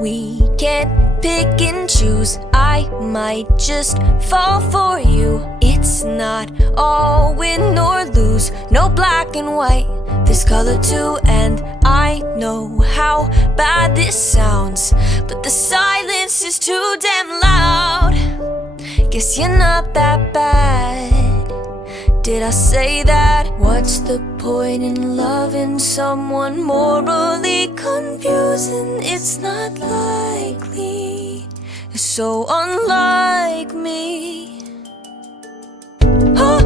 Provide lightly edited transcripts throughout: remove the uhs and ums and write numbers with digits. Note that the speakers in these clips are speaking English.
We can't pick and choose. I might just fall for you. It's not all win or lose, no black and white, there's color too. And I know how bad this sounds, but the silence is too damn loud. Guess you're not that bad. Did I say that? What's the point in loving someone morally confusing? It's not likely, it's so unlike me. Oh,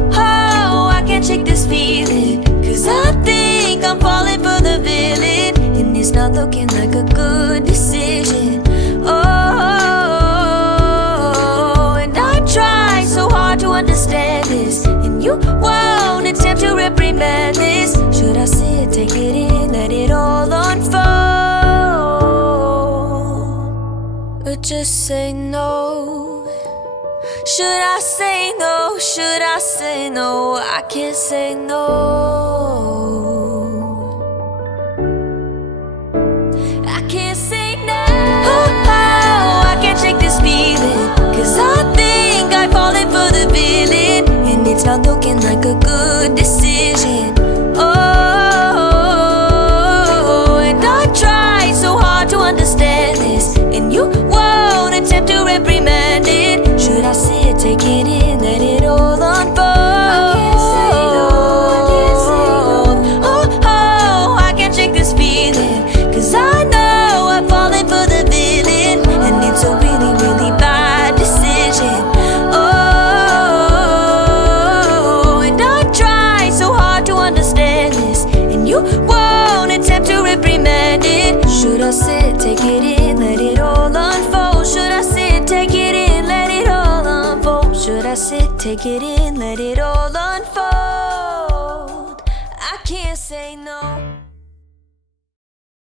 I can't shake this feeling, 'cause I think I'm falling for the villain, and it's not looking like a good decision. Oh, and I try so hard to understand this, and you won't attempt to reprimand this. Should I see it, take it in, let it all unfold, or just say no? Should I say no? Should I say no? I can't say no. I can't say no. Oh, I can't shake this feeling, 'cause I think I've fallen for the villain, and it's not looking like a good decision. Oh, and I try so hard to understand this, and you won't attempt to reprimand it. Should I sit, take it in, let it all unfold? I can't say no, I can't say no. Oh, I can't shake this feeling, 'cause I know I've fallen for the villain, and it's a really, really bad decision. Oh, and I try so hard to understand this, and you won't attempt to reprimand it. Should I sit, take it in, let it all unfold? Should I sit, take it in, let it all unfold? Should I sit, take it in, let it all unfold? I can't say no.